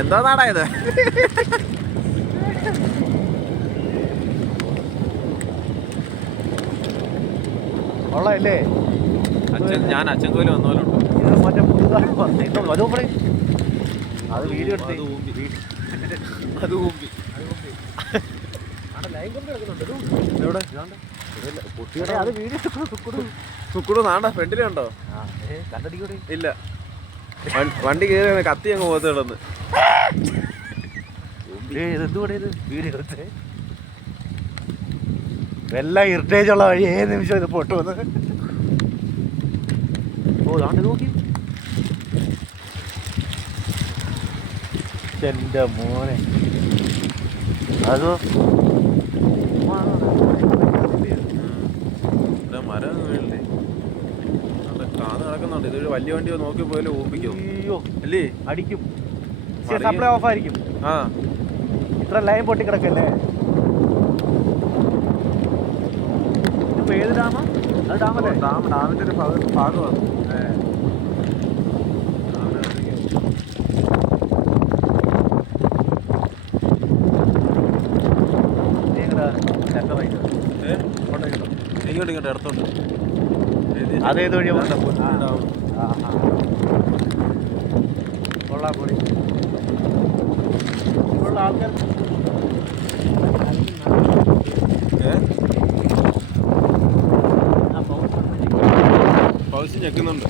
എന്താ നാടാ ഇത്? കൊള്ളാമല്ലേ? ഞാൻ അച്ഛൻ കോയില് വന്ന പോലെ ഉണ്ട്. ഇത് മറ്റേ അത് വീഡിയോ എടുത്ത് അത് ഊമ്പി എവിടെ അത് വീഡിയോ കുക്കുടു നാണ്ട ഫ്രണ്ടിലുണ്ടോ? കണ്ടടിക്കൂടെ? ഇല്ല, വണ്ടി കയറി കത്തി അങ്ങ് പോകത്ത് കിടന്ന്. ഇതെന്തുകൂടെ ഇത് വീഡിയോ എടുത്ത് എല്ലാം ഇറിറ്റേജ് ഉള്ള വഴി ഏത് നിമിഷം ഇത് പൊട്ടു വന്ന്. ഓ താണ്ട് നോക്കി എൻ്റെ മോനെ. അതോ മരം വീഴില്ലേ? കാന്ന് നടക്കുന്നുണ്ട്. ഇതൊരു വലിയ വണ്ടി നോക്കി പോയാലും ഊപ്പിക്കും. അയ്യോ അല്ലേ? അടിക്കും. സപ്ലൈ ഓഫ് ആയിരിക്കും. ആ, ഇത്ര ലൈൻ പൊട്ടി കിടക്കല്ലേ? ഇതിപ്പോ ഏത് ഡാമാ? അത് ഡാമല്ലേ? ഡാമിന്റെ ഒരു ഭാഗമാണ്. ഇങ്ങോട്ട് ഇങ്ങോട്ട് ഇടത്തോണ്ട്. അതേത് വഴിയാ? കൊള്ളാം പൊടി. ഇവിടെയുള്ള ആൾക്കാർ പൗസ് ഞെക്കുന്നുണ്ട്.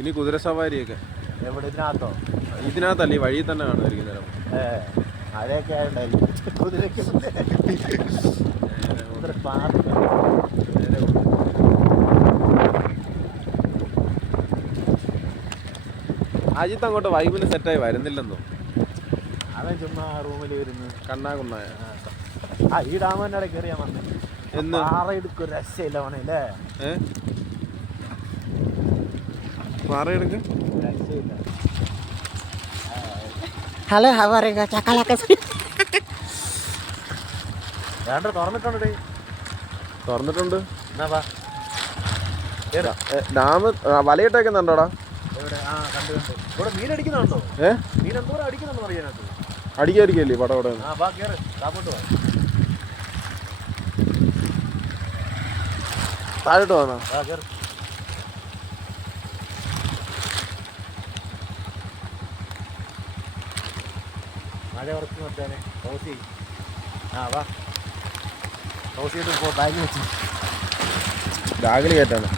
ഇനി കുതിര സവാരിയൊക്കെ എവിടെ? ഇതിനകത്തോ? ഇതിനകത്തല്ല, ഈ വഴിയിൽ തന്നെ കാണുമായിരിക്കും ചിലപ്പോൾ. മഴയൊക്കെ ആയിട്ടുണ്ടായിരുന്നു. കുതിരക്ക് അജിത്ത് അങ്ങോട്ട് വൈബിന് സെറ്റായി വരുന്നില്ലെന്നോ? അവൻ ചുമ്മാ റൂമിൽ ഇരുന്ന് കണ്ണാകുണ്ണായ. ഈ ഡാമിൻ്റെ ഇടയിൽ കയറിയാൻ വന്നേ. എന്ന് പാറ എടുക്കും രക്ഷയില്ല വേണല്ലേ? പാറ എടുക്കും രക്ഷയില്ല. ഹലോ ചക്കളൊക്കെ വേണ്ട തുറന്നിട്ടുണ്ട്. തുറന്നിട്ടുണ്ട്. എന്നാ വാ. ഡാം വലയിട്ടേക്കുന്നുണ്ടോടാ? എവിടെ? ആ കണ്ടു കണ്ടു. ഇവിടെ മീൻ അടിക്കുന്നുണ്ടോ? മീൻ എന്തോരം അടിക്കുന്നുണ്ടോ അറിയാനകത്ത്? അടിക്കാതിരിക്കല്ലേ പടവിടെ? ആ വാ കയറ്, താപ്പോട്ട് വാ. താഴോട്ട് വന്നാ? വാ കയറ്. മഴ ഉറച്ചു നോക്കാനെ ക്ലോസ് ചെയ്യും. ആ വാ ക്ലോസ് ചെയ്ത് ബാഗ് വെച്ചു. ബാഗിൽ കയറ്റാണ്.